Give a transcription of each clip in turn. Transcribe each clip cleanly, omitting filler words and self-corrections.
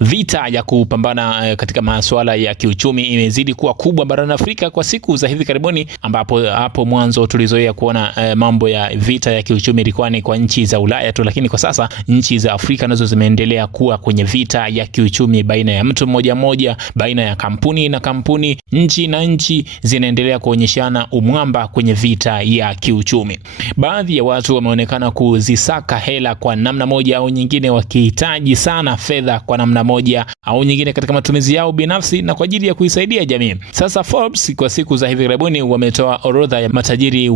Vita ya kupambana katika masuala ya kiuchumi imezidi kuwa kubwa barani Afrika kwa siku za hivi karibuni, ambapo hapo mwanzo tulizoea kuona mambo ya vita ya kiuchumi ilikuwa ni kwa nchi za Ulaya tu, lakini kwa sasa nchi za Afrika nazo zimeendelea kuwa kwenye vita ya kiuchumi baina ya mtu mmoja mmoja, baina ya kampuni na kampuni, nchi na nchi zinaendelea kuonyeshana umwamba kwenye vita ya kiuchumi. Baadhi ya watu wameonekana kuzisaka hela kwa namna moja au nyingine, wakihitaji sana fedha kwa namna moja au nyingine katika matumizi yao binafsi na kwa ajili ya kuisaidia jamii. Sasa Forbes kwa siku za hivi karibuni wametoa orodha ya matajiri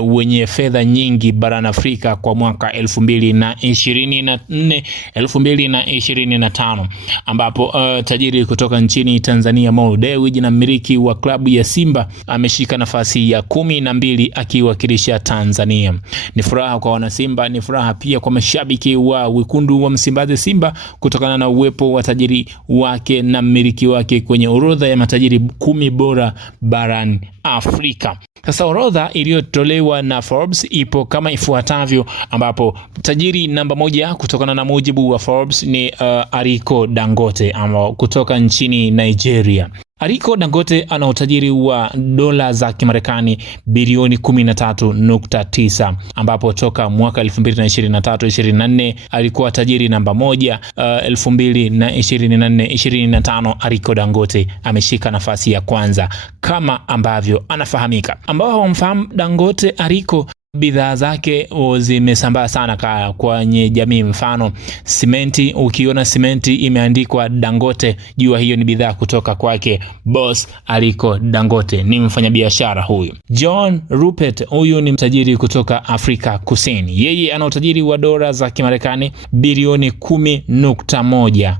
wenye fedha nyingi barani Afrika kwa mwaka 2024 2025, ambapo tajiri kutoka nchini Tanzania Mo Dewji na mmiliki wa klabu ya Simba ameshika nafasi ya 12 akiwakilisha Tanzania. Ni furaha kwa wana Simba, ni furaha pia kwa mashabiki wa wekundu wa Msimbazi Simba kutokana na uwepo wa tajiri wake na mmiliki wake kwenye orodha ya matajiri 10 bora barani Afrika. Sasa orodha iliyotolewa na Forbes ipo kama ifuatavyo, ambapo tajiri namba 1 kutokana na mujibu wa Forbes ni Aliko Dangote ama kutoka nchini Nigeria. Aliko Dangote ana utajiri wa dola za Kimarekani bilioni 13.9, ambapo toka mwaka 2023-24 alikuwa tajiri namba 1. 2024-25 Aliko Dangote ameshika nafasi ya kwanza kama ambavyo anafahamika. Ambao hawamfahamu Dangote, Aliko, bidhaa zake zimesambaa sana kwenye jamii. Mfano simenti, ukiona simenti imeandikwa Dangote, jua hiyo ni bidhaa kutoka kwake boss Aliko Dangote, ni mfanyabiashara huyu. John Rupert, huyu ni mtajiri kutoka Afrika Kusini. Yeye ana utajiri wa dola za Kimarekani bilioni 10.1.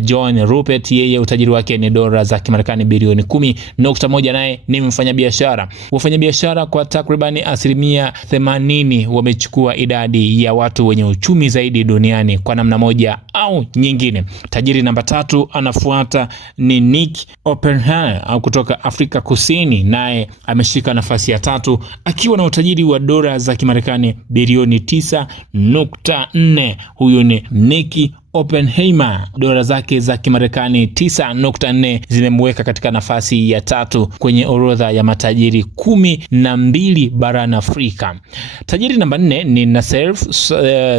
John Rupert, yeye utajiri wake ni dola za Kimarekani bilioni 10.1, naye ni mfanyabiashara. Wafanyabiashara kwa takribani 80% wamechukua idadi ya watu wenye uchumi zaidi duniani kwa namna moja au nyingine. Tajiri namba 3 anafuata ni Nick Oppenheimer kutoka Afrika Kusini, naye ameshika nafasi ya 3 akiwa na utajiri wa dola za Kimarekani bilioni 9.4. Huyu ni Nick Oppenheimer, dola zake za Kimarekani 9.4 zimemweka katika nafasi ya 3 kwenye orodha ya matajiri 12 barani Afrika. Tajiri namba 4 ni Nasser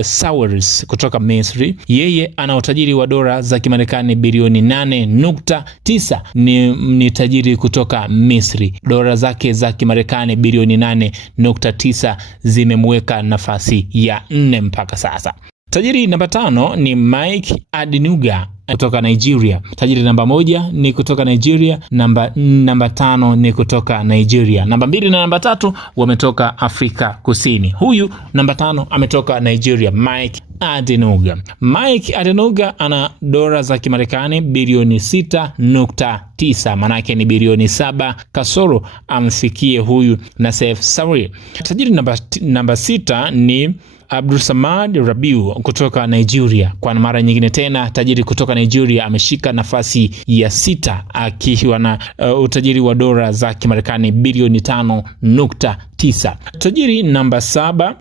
Sawiris kutoka Misri. Yeye ana utajiri wa dola za Kimarekani bilioni 8.9. Ni tajiri kutoka Misri. Dola zake za Kimarekani bilioni 8.9 zimemweka nafasi ya 4 mpaka sasa. Tajiri namba 5 ni Mike Adenuga kutoka Nigeria. Tajiri namba 1 ni kutoka Nigeria, namba 5 ni kutoka Nigeria. Namba 2 na namba 3 wametoka Afrika Kusini. Huyu namba 5 ametoka Nigeria, Mike Adenuga. Mike Adenuga ana dola za Kimarekani bilioni 6.9, manake ni bilioni 7 kasoro amfikie huyu Nasser Sawiris. Tajiri namba 6 ni Abdulsamad Rabiu kutoka Nigeria. Kwa mara nyingine tena tajiri kutoka Nigeria ameshika nafasi ya 6 akiwa na utajiri wa dola za Kimarekani bilioni 5.9. Tajiri namba 7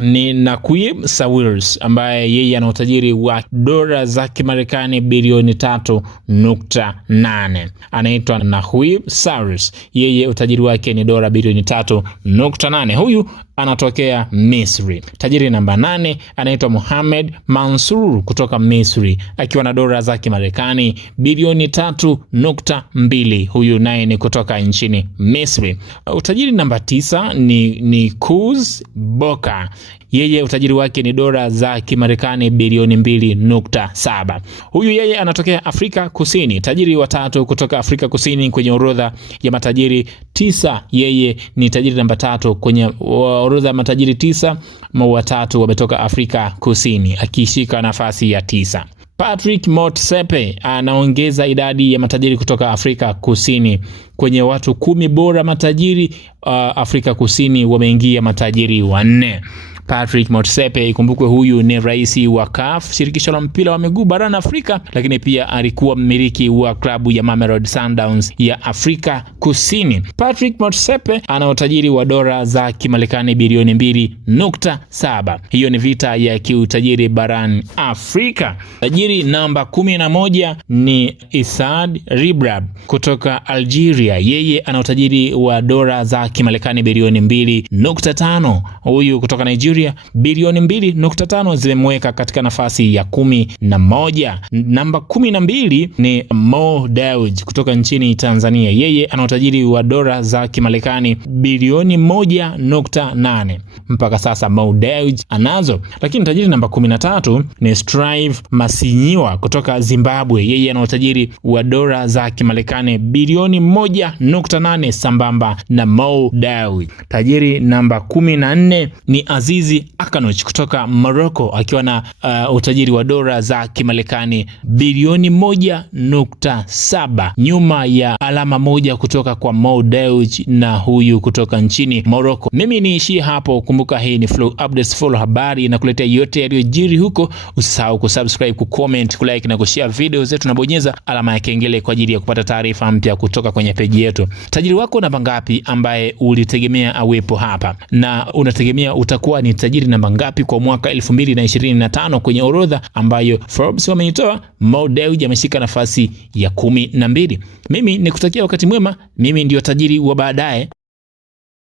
ni Naquib Sawiris ambaye yeye ana utajiri wa dola za Kimarekani bilioni 3.8. Anaitwa Naquib Sawiris, yeye utajiri wake ni dola bilioni 3.8. Huyu anatokea Misri. Tajiri namba 8 anaitwa Mohamed Mansour kutoka Misri akiwa na dola za Kimarekani bilioni 3.2. Huyu naye ni kutoka nchini Misri. Utajiri namba 9 ni Kuz Boka. Yeye utajiri wake ni dola za Kimarekani bilioni 2.7. Huyu yeye anatokea Afrika Kusini. Tajiri wa 3 kutoka Afrika Kusini kwenye orodha ya matajiri 9. Yeye ni tajiri namba 3 kwenye orodha ya matajiri 9. Watatu wametoka Afrika Kusini akishika nafasi ya 9. Patrick Motsepe anaongeza idadi ya matajiri kutoka Afrika Kusini kwenye watu 10 bora matajiri. Afrika Kusini wameingia matajiri 4. Patrick Motsepe. Ikumbukwe huyu ni rais wa CAF, shirikisho la mpira wa miguu barani Afrika, lakini pia alikuwa mmiliki wa klabu ya Mamelodi Sundowns ya Afrika Kusini. Patrick Motsepe ana utajiri wa dola za Kimarekani bilioni 2.7. Hiyo ni vita ya kiutajiri barani Afrika. Tajiri namba 11 ni Isad Ribrab kutoka Algeria. Yeye ana utajiri wa dola za Kimarekani bilioni 2.5. Huyu kutoka Nigeria, bilioni 2.5 zimemweka katika nafasi ya 11. Namba 12 ni Mo Dewji kutoka nchini Tanzania. Yeye ana utajiri wa dola za Kimarekani bilioni 1.8. Mpaka sasa Mo Dewji anazo. Lakini tajiri namba 13 ni Strive Masinyiwa kutoka Zimbabwe. Yeye ana utajiri wa dola za Kimarekani bilioni 1.8 sambamba na Mo Dewji. Tajiri namba 14 ni Azizi Akanoch kutoka Morocco akiwa na utajiri wa dola za Kimarekani bilioni 1.7, nyuma ya alama moja kutoka kwa Mo Dewji na huyu kutoka nchini Morocco. Mimi niishie hapo. Kumbuka hii ni Flow Updates, follow habari na kuletea yote yaliyojiri huko. Usisahau kusubscribe, kucomment, kulike na kushare video zetu na bonyeza alama ya kengele kwa ajili ya kupata taarifa mpya kutoka kwenye peji yetu. Tajiri wako namba ngapi ambaye ulitegemea awepo hapa, na unategemea utakuwa ni tajiri namba ngapi kwa mwaka 2025 kwenye orodha ambayo Forbes wameitoa? Mo Dewji ameshika nafasi ya 12. Mimi nikutakia wakati mwema. Mimi ndio tajiri wa baadaye.